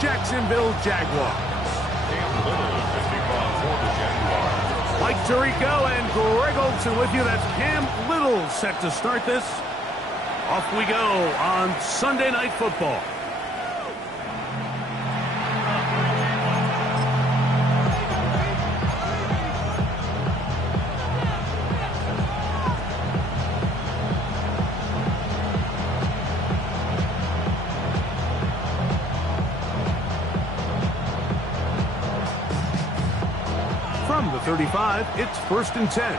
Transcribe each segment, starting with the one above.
Jacksonville Jaguars. Mike Tirico and Greg Olson with you. That's Cam Little set to start this. Off we go on Sunday Night Football. From the 35, it's 1st and 10.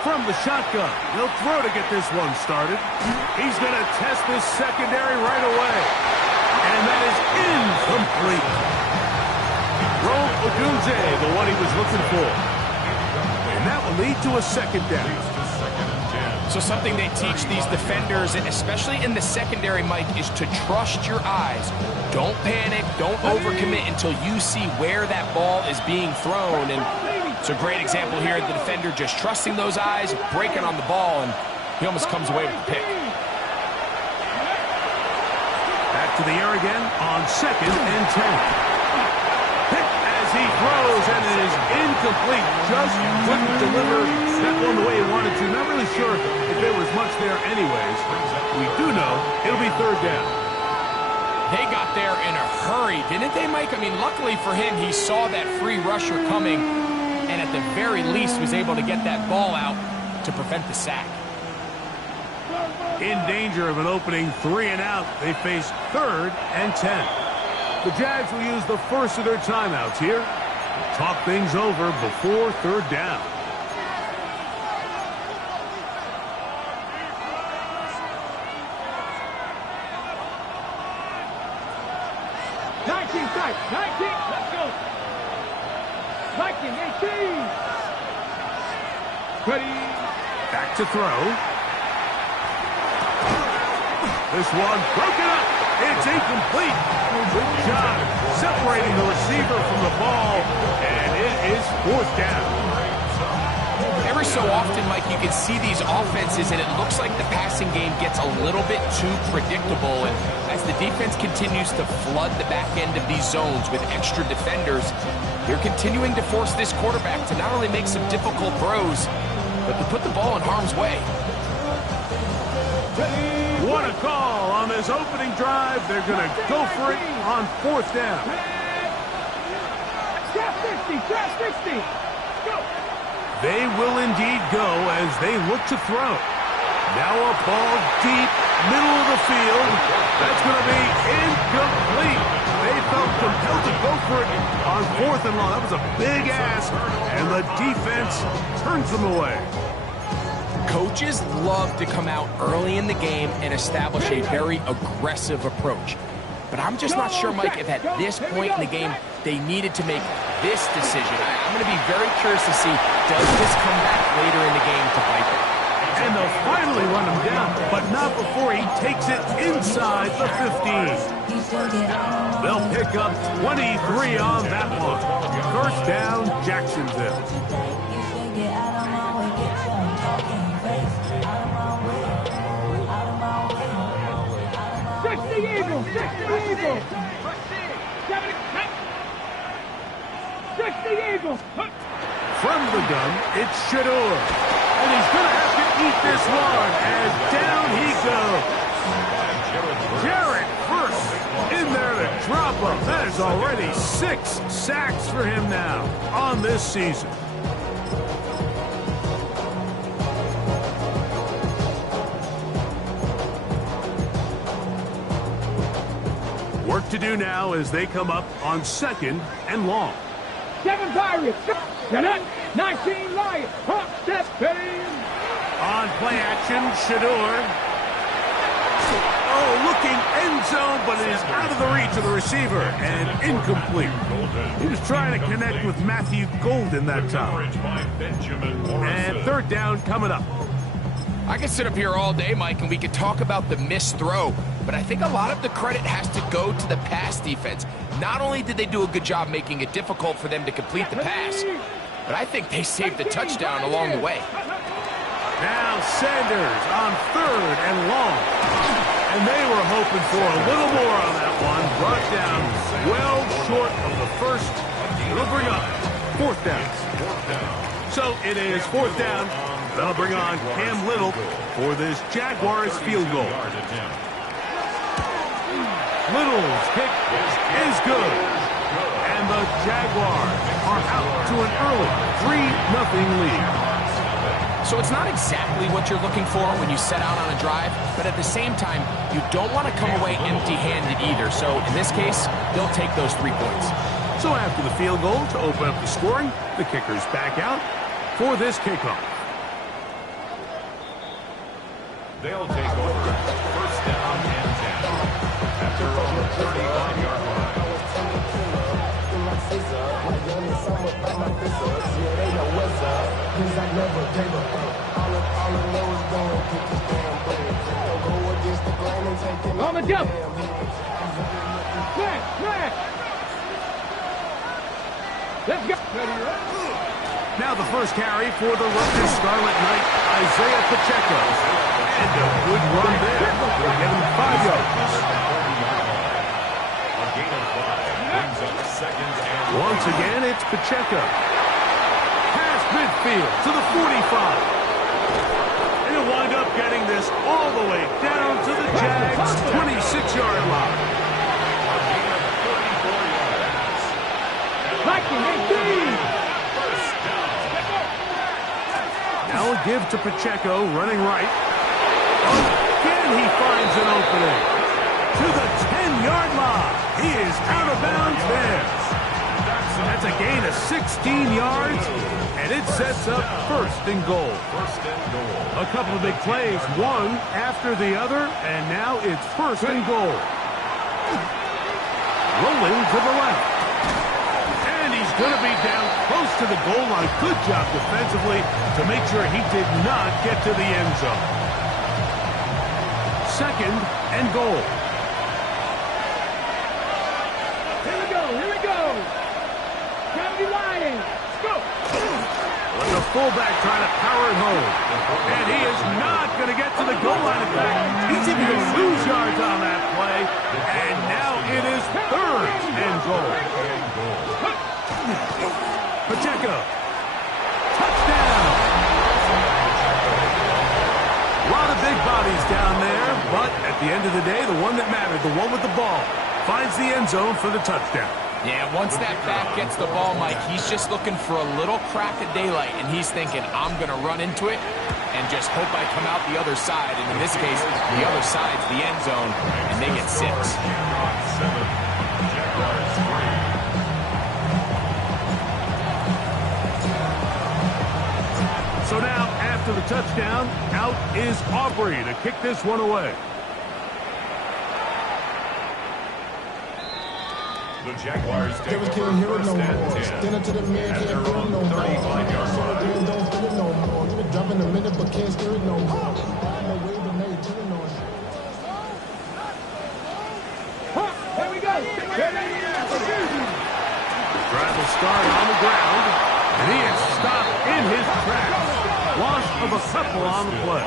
From the shotgun, he'll throw to get this one started. He's going to test this secondary right away. And that is incomplete. Rome Odunze, the one he was looking for. And that will lead to a 2nd down. So something they teach these defenders, and especially in the secondary, Mike, is to trust your eyes. Don't panic, don't overcommit until you see where that ball is being thrown. And it's a great example here of the defender just trusting those eyes, breaking on the ball, and he almost comes away with the pick. Back to the air again on 2nd and 10. Hit as he throws, and it is incomplete. Just couldn't deliver that one the way he wanted to. Not really sure if there was much there anyways. We do know it'll be 3rd down. They got there in a hurry, didn't they, Mike? I mean, luckily for him, he saw that free rusher coming, and at the very least was able to get that ball out to prevent the sack. In danger of an opening 3 and out, they face 3rd and 10. The Jags will use the first of their timeouts here. Talk things over before 3rd down. Let's go. 19, 18. Ready. Back to throw. This one broken up. It's incomplete. Good job separating the receiver from the ball, and it is 4th down. Every so often, Mike, you can see these offenses, and it looks like the passing game gets a little bit too predictable. And as the defense continues to flood the back end of these zones with extra defenders, they're continuing to force this quarterback to not only make some difficult throws, but to put the ball in harm's way. What a call on this opening drive. They're going to go for it on 4th down. Trap 60. Go. They will indeed go as they look to throw. Now a ball deep, middle of the field. That's going to be incomplete. They felt compelled to go for it on 4th and long. That was a big ask, and the defense turns them away. Coaches love to come out early in the game and establish a very aggressive approach. But I'm just not sure, Mike, if at this point in the game they needed to make this decision. I'm going to be very curious to see, does this come back later in the game to bite them? And they'll finally run him down, but not before he takes it inside the 15. They'll pick up 23 on that one. 1st down, Jacksonville. 60 Eagles. 60 Eagles. From the gun, it's Shador. And he's going to have to eat this one as down he goes. Jarrett first in there to drop him. That is already 6 sacks for him now on this season. Work to do now as they come up on 2nd and long. 7 Pirates. 19 Lions. Step on play action, Shador. Oh, looking end zone, but it is out of the reach of the receiver and incomplete. He was trying to connect with Matthew Golden that time. And 3rd down coming up. I could sit up here all day, Mike, and we could talk about the missed throw, but I think a lot of the credit has to go to the pass defense. Not only did they do a good job making it difficult for them to complete the pass, but I think they saved the touchdown along the way. Now Sanders on 3rd and long. And they were hoping for a little more on that one. Brought down well short of the first. It'll bring up 4th down. So it is 4th down. They'll bring on Cam Little for this Jaguars field goal. Little's kick is good. And the Jaguars are out to an early 3-0 lead. So it's not exactly what you're looking for when you set out on a drive, but at the same time, you don't want to come away empty-handed either. So in this case, they'll take those 3 points. So after the field goal to open up the scoring, the kicker's back out for this kickoff. They'll take over 1st down and 10 after on the 35-yard line. On the jump. Smash. Let's go. Now the first carry for the Rutgers Scarlet Knight, Isaiah Pacheco. And a good run there. They'll get him 5 yards. A gain of 5 brings up 2nd and Once again, it's Pacheco. Past midfield to the 45. And he'll wind up getting this all the way down to the Jags' 26-yard line. a gain of 34 yards. Viking 18. First down. Now a give to Pacheco, running right. Again, he finds an opening. To the 10-yard line. He is out of bounds there. That's a gain of 16 yards, and it sets up 1st and goal. 1st and goal. A couple of big plays, one after the other, and now it's 1st and goal. Rolling to the left. And he's going to be down close to the goal line. Good job defensively to make sure he did not get to the end zone. 2nd and goal. Here we go. County Lions. Go. With the fullback trying to power it home. And he is not going to get to the goal line. In fact, he's even going to lose yards on that play. And now it is 3rd and goal. Pacheco. Touchdown. A lot of big bodies down there, but at the end of the day, the one that mattered, the one with the ball, finds the end zone for the touchdown. Yeah, once that back gets the ball, Mike, he's just looking for a little crack of daylight, and he's thinking, I'm going to run into it and just hope I come out the other side. And in this case, the other side's the end zone, and they get 6. So now, after the touchdown, out is Aubrey to kick this one away. The Jaguars take over Can't hear it 1st no and more. 10 Stand up to the man, at can't their feel own no more. 35-yard line. Don't feel it no more. Give it drop in a minute, but can't steer it no more. No way to make it no. Here we go. Drive will start on the ground, and he is stopped in his tracks. Loss of a couple on the play.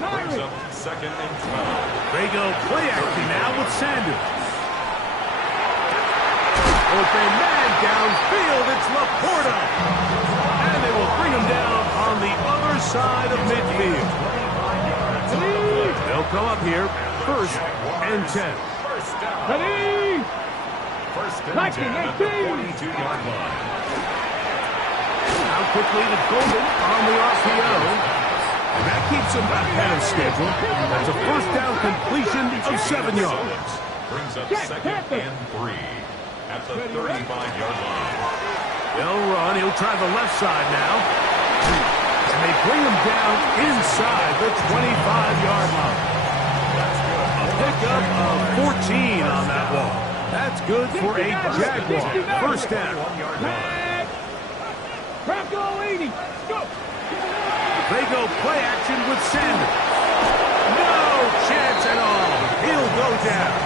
Brings up 2nd and 12. They go play action now with Sanders. Open man downfield, it's Laporta. And they will bring him down on the other side of midfield. They'll come up here, 1st and 10. First down. Ready? 1st and 10 at the 42-yard line. Now quickly to Golden on the RPO. And that keeps him ahead of schedule. That's a 1st down completion of 7 yards. Brings up 2nd and 3 at the 35-yard line. They'll run. He'll try the left side now. And they bring him down inside the 25-yard line. A pickup of 14 on that one. That's good for a Jaguar. 1st down. Bronco 80. Go. They go play action with Sanders. No chance at all. He'll go down.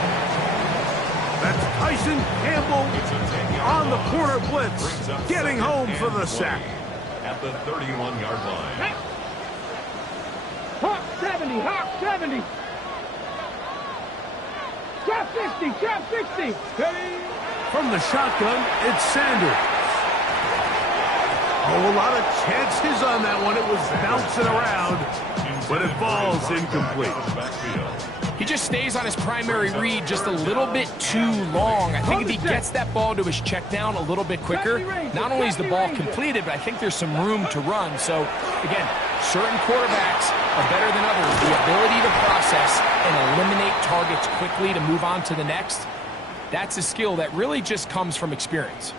That's Tyson Campbell on the corner blitz, getting home for the sack. At the 31-yard line. Hawk 70. 70, hop 70. Drop 60, drop 60. Ready? From the shotgun, it's Sanders. Oh, a lot of chances on that one. It was bouncing around, but it falls incomplete. He just stays on his primary read just a little bit too long. I think if he gets that ball to his check down a little bit quicker, not only is the ball completed, but I think there's some room to run. So, again, certain quarterbacks are better than others. The ability to process and eliminate targets quickly to move on to the next, that's a skill that really just comes from experience.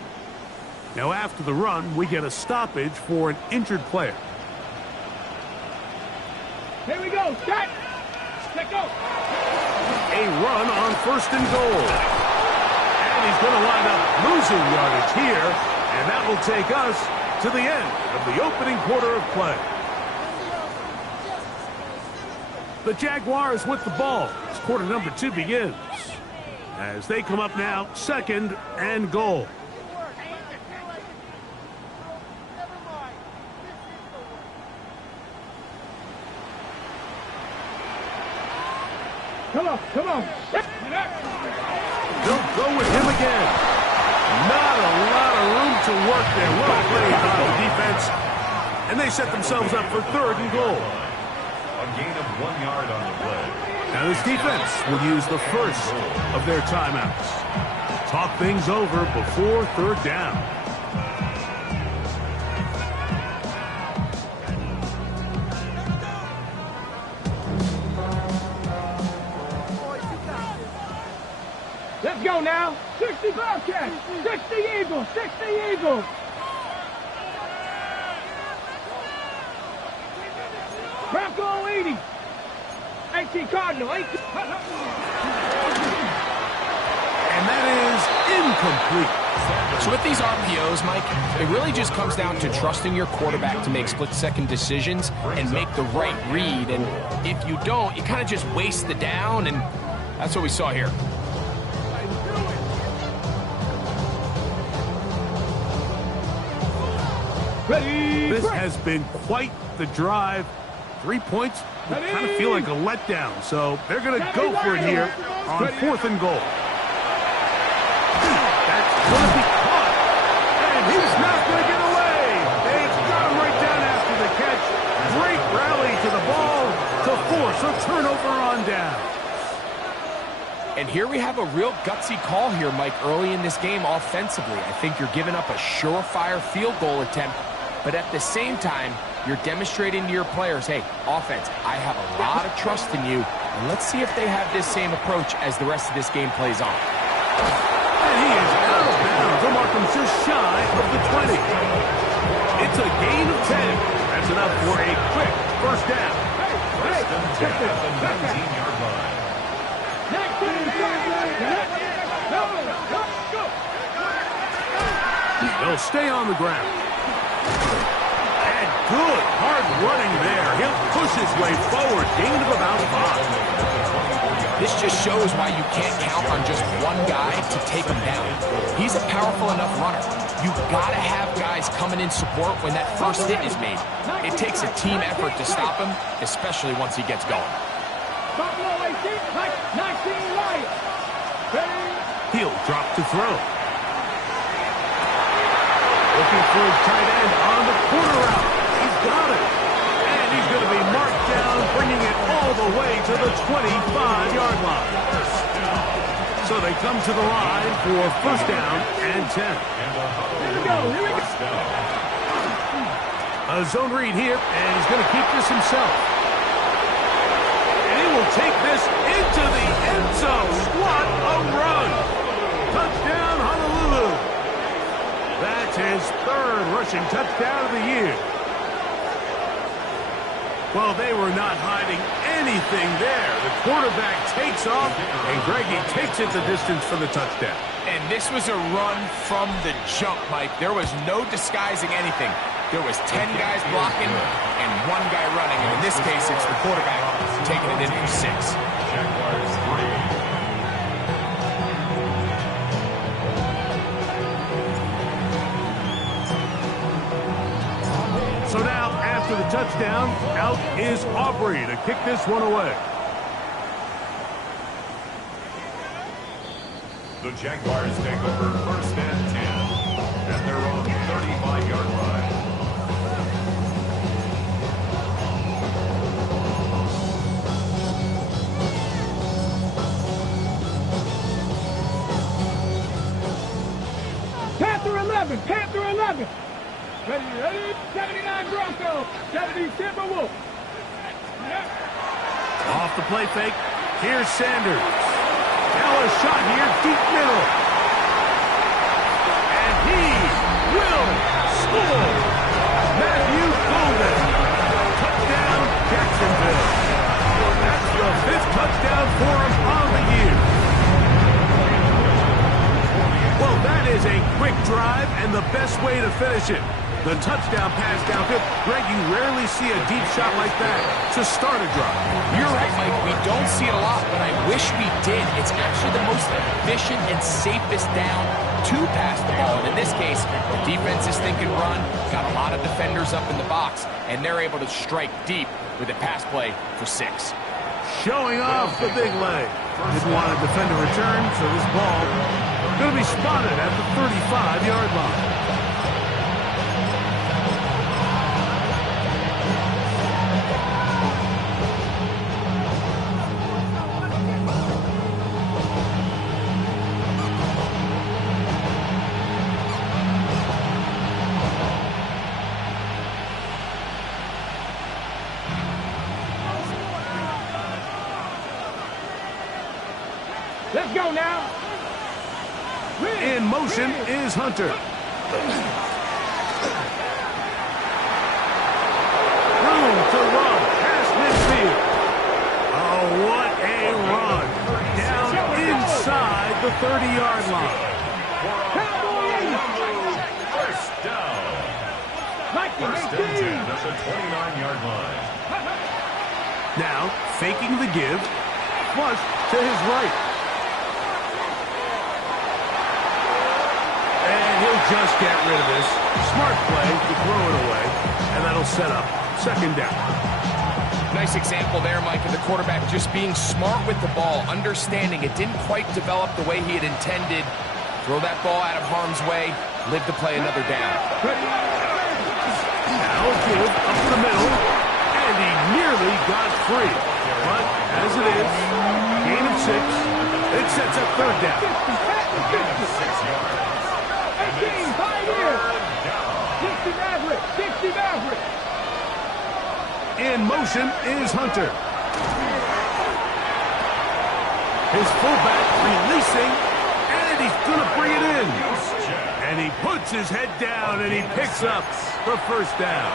Now, after the run, we get a stoppage for an injured player. Here we go. Start. Let go. A run on 1st and goal. And he's going to wind up losing yardage here, and that will take us to the end of the opening quarter of play. The Jaguars with the ball as quarter number 2 begins. As they come up now, 2nd and goal. Come on, come on. They'll go with him again. Not a lot of room to work there. Well played by the defense. And they set themselves up for 3rd and goal. A gain of 1 yard on the play. Now this defense will use the first of their timeouts. Talk things over before 3rd down. Let's go now. 60 Bobcats. 60 Eagles. 60 Eagles. Bronco 80. 18 Cardinal. 18. And that is incomplete. So with these RPOs, Mike, it really just comes down to trusting your quarterback to make split-second decisions and make the right read. And if you don't, you kind of just waste the down, and that's what we saw here. Ready. This has been quite the drive. 3 points will kind of feel like a letdown. So they're going to go for it here on 4th and goal. That's going to be caught. And he's not going to get away. They've got him right down after the catch. Great rally to the ball to force a turnover on down. And here we have a real gutsy call here, Mike, early in this game offensively. I think you're giving up a surefire field goal attempt, but at the same time, you're demonstrating to your players, hey, offense, I have a lot of trust in you, and let's see if they have this same approach as the rest of this game plays on. And he is out of bounds. They'll mark him just shy of the 20. It's a gain of 10. That's enough for a quick 1st down. First and 10 at the 19-yard line. They'll stay on the ground. And good hard running there. He'll push his way forward. Gain of about 5. This just shows why you can't count on just one guy to take him down. He's a powerful enough runner. You've got to have guys coming in support when that first hit is made. It takes a team effort to stop him, especially once he gets going. He'll drop to throw. Looking for his tight end on the corner route. He's got it. And he's going to be marked down, bringing it all the way to the 25-yard line. So they come to the line for 1st down and 10. Here we go. Here we go. A zone read here, and he's going to keep this himself. And he will take this into the end zone. What a run! Touchdown, Honolulu. That's his 3rd rushing touchdown of the year. Well, they were not hiding anything there. The quarterback takes off, and Greggy takes it the distance for the touchdown. And this was a run from the jump, Mike. There was no disguising anything. There was 10 guys blocking and 1 guy running. And in this case, it's the quarterback taking it in for 6. Jaguars 3. So now, after the touchdown, out is Aubrey to kick this one away. The Jaguars take over first and 10 at their own 35-yard line. Panther 11. Ready, 79 Broncos, 70 Timberwolves. Off the play fake, here's Sanders. Now a shot here, deep middle. And he will score. Matthew Golden. Touchdown, Jacksonville. That's the 5th touchdown for him on the year. Well, that is a quick drive and the best way to finish it. The touchdown pass downfield. Greg, you rarely see a deep shot like that to start a drive. You're right, Mike. We don't see it a lot, but I wish we did. It's actually the most efficient and safest down to pass the ball. And in this case, the defense is thinking run, got a lot of defenders up in the box, and they're able to strike deep with a pass play for 6. Showing off the big leg. Didn't want to defend a return, so this ball going to be spotted at the 35-yard line. Let's go now. In motion is Hunter. Room to run past midfield. Oh, what a run. Down inside the 30-yard line. First down. First and 10 at the 29-yard line. Now, faking the give. Flush to his right. He'll just get rid of this. Smart play to throw it away, and that'll set up 2nd down. Nice example there, Mike, of the quarterback just being smart with the ball, understanding it didn't quite develop the way he had intended. Throw that ball out of harm's way, live to play another down. Now a give up the middle, and he nearly got free. But as it is, gain of 6, it sets up 3rd down. Gain of 6 yards. 60 Maverick, 60 Maverick. In motion is Hunter. His fullback releasing, and he's going to bring it in. And he puts his head down, and he picks up the 1st down.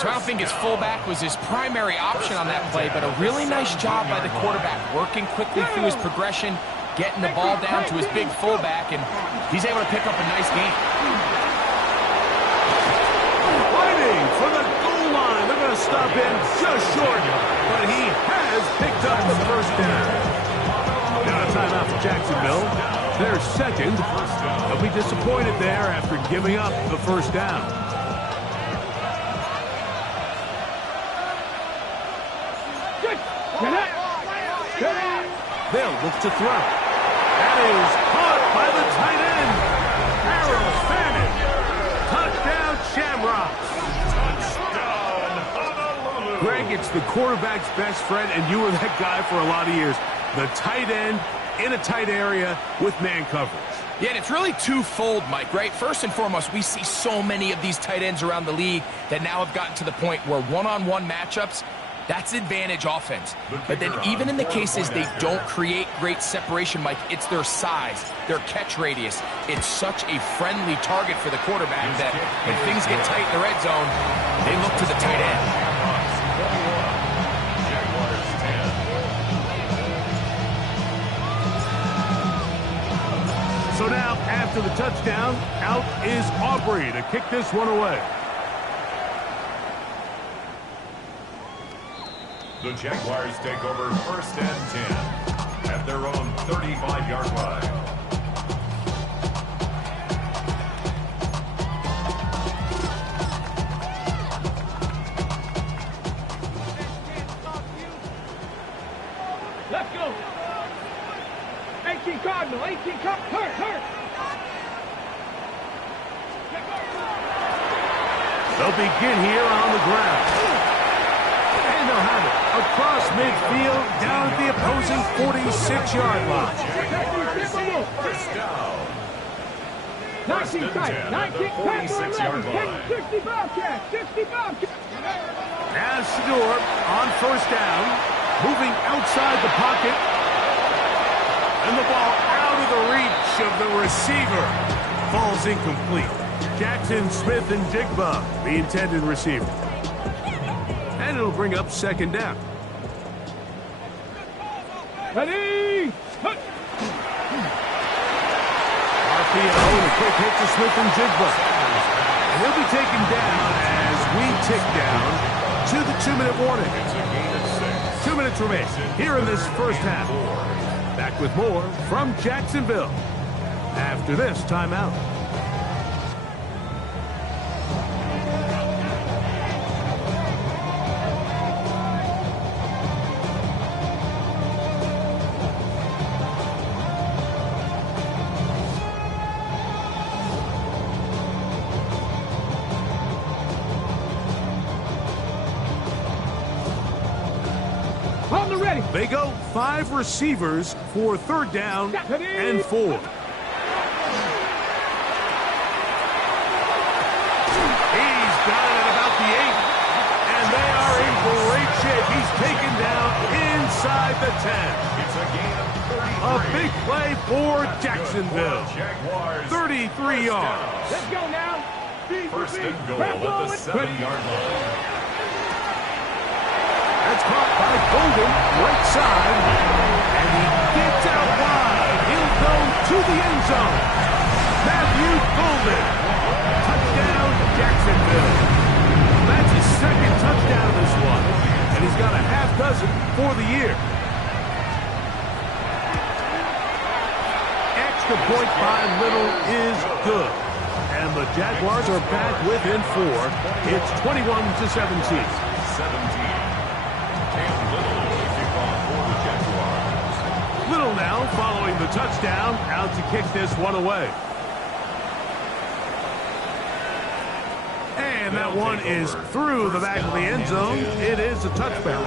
So I don't think his fullback was his primary option on that play, but a really nice job by the quarterback, working quickly through his progression, getting the ball down to his big fullback, and he's able to pick up a nice gain. Fighting for the goal line. They're going to stop him just short, but he has picked up the 1st down. Now a timeout for Jacksonville. They're 2nd. They'll be disappointed there after giving up the 1st down. They'll look to throw. That is caught by the tight end. Harold Fannin. Touchdown, Shamrocks. Greg, it's the quarterback's best friend, and you were that guy for a lot of years. The tight end in a tight area with man coverage. Yeah, and it's really twofold, Mike, right? First and foremost, we see so many of these tight ends around the league that now have gotten to the point where one-on-one matchups, that's advantage offense. But then even in the cases they don't create great separation, Mike, it's their size, their catch radius. It's such a friendly target for the quarterback that when things get tight in the red zone, they look to the tight end. So now, after the touchdown, out is Aubrey to kick this one away. The Jaguars take over first and 10 at their own 35-yard line. Let's go. 18 Cardinal, 18 Cardinal. Hurt. They'll begin here on the ground. And they'll have it across midfield down at the opposing 46-yard line. First down. 19 tight, 19 46-yard line. 65 catch, 65 catch. As Shador on first down, moving outside the pocket. And the ball out of the reach of the receiver. Falls incomplete. Jackson, Smith, and Jigba, the intended receiver. And it'll bring up second down. Ready? RPO and a quick hit to Smith and Jigba. And he'll be taken down as we tick down to the 2-minute warning. 2 minutes remain here in this first half. Back with more from Jacksonville after this timeout. On the ready. They go 5 receivers for third down and 4. He's got it at about the 8. And they are in great shape. He's taken down inside the 10. It's a gain of 33. A big play for Jacksonville. Jaguars. 33 yards. Let's go now. First and goal at the 7-yard line. That's caught by Golden, right side. And he gets out wide. He'll go to the end zone. Matthew Golden. Touchdown, Jacksonville. That's his second touchdown this one. And he's got a half dozen for the year. Extra point by Little is good. And the Jaguars are back within 4. It's 21-17. 17. Little now following the touchdown, out to kick this one away. And that one is through the back of the end zone. It is a touchback.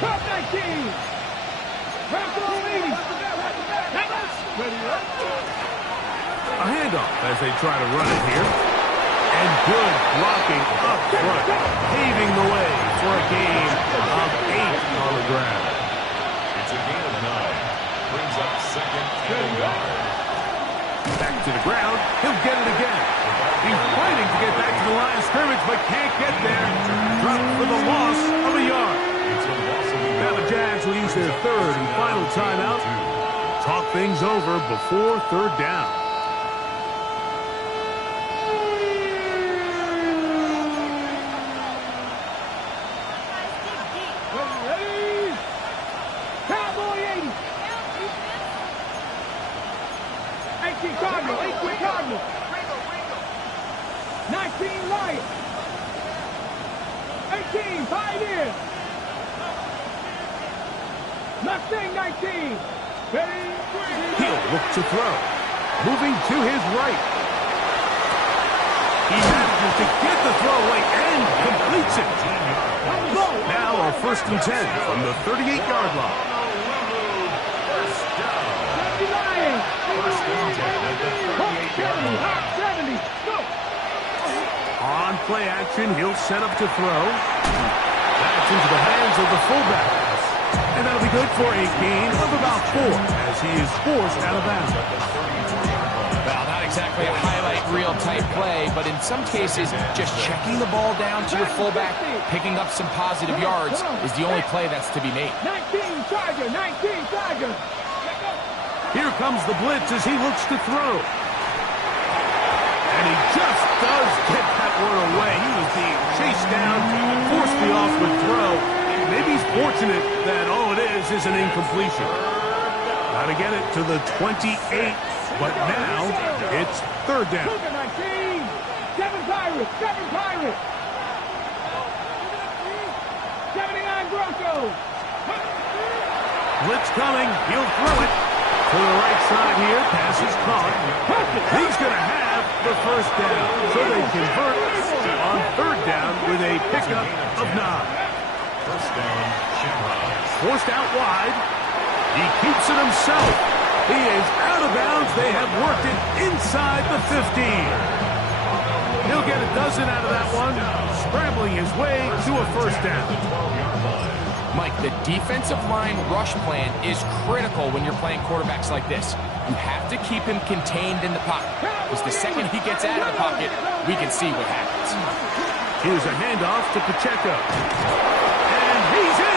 Cut 19. A handoff as they try to run it here. And good blocking up front, paving the way for a gain of 8 on the ground. It's a gain of 9. Brings up second and yard. Back to the ground. He'll get it again. He's fighting to get back to the line of scrimmage, but can't get there. Dropped for the loss of a yard. Now the Jags will use their third and final timeout. Talk things over before third down. Ready? Cowboy 80. 18 Cardinal, 18 Cardinal. 19 Lion. 18 Pioneer. Mustang 19. He'll look to throw. Moving to his right. He manages to get the throw away and completes it. Now a 1st and 10 from the 38-yard line. First down. 79. First and 10 at the 38-yard line. 70. Go. On play action, he'll set up to throw. That's into the hands of the fullback. And that'll be good for a gain of about 4 as he is forced out of bounds. Well, not exactly a highlight reel type play, but in some cases, just checking the ball down to your fullback, picking up some positive yards is the only play that's to be made. 19 Tiger, 19 Tiger. Here comes the blitz as he looks to throw. And he just does get that one away. He was being chased down, forced the offward throw. Maybe he's fortunate that all it is an incompletion. Got to get it to the 28, but now it's third down. Cougar 19. 7 Pirates. 7 Pirates. 79 Broncos. Blitz coming. He'll throw it to the right side here. Pass is caught. He's going to have the first down. So they convert on third down with a pickup of 9. First down, Shamrocks. Forced out wide. He keeps it himself. He is out of bounds. They have worked it inside the 15. He'll get a dozen out of that one, scrambling his way to a first down. Mike, the defensive line rush plan is critical when you're playing quarterbacks like this. You have to keep him contained in the pocket, because the second he gets out of the pocket, we can see what happens. Here's a handoff to Pacheco. And he's in!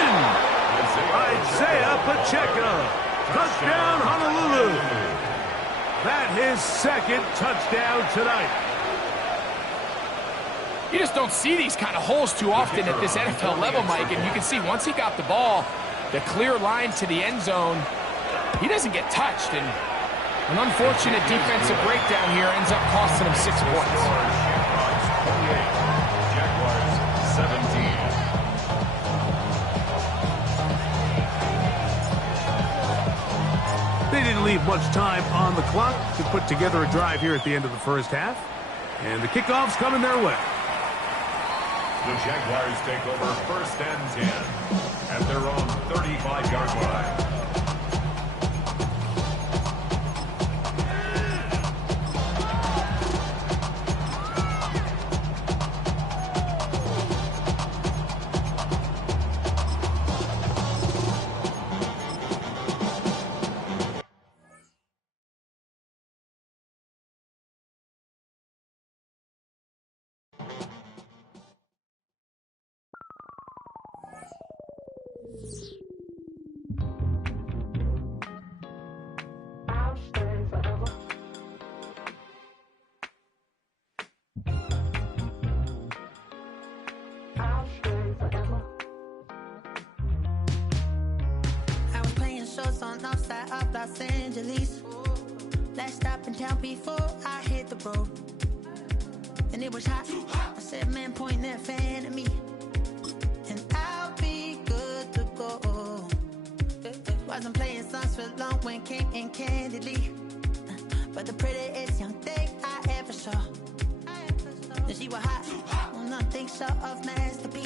Isaiah Pacheco. Touchdown, Honolulu. That his second touchdown tonight. You just don't see these kind of holes too often at this NFL level, Mike, and you can see once he got the ball, the clear line to the end zone, he doesn't get touched, and an unfortunate defensive breakdown here ends up costing him 6 points. Shamrocks 28, Jaguars 17. They didn't leave much time on the clock to put together a drive here at the end of the first half, and the kickoff's coming their way. The Jaguars take over first and 10 at their own 35-yard line. Outside of Los Angeles. Last stop in town before I hit the road. And it was hot. I said, man, point that fan at me. And I'll be good to go. Wasn't playing songs for long when came in candidly. But the prettiest young thing I ever saw. And she was hot. Nothing short of masterpiece.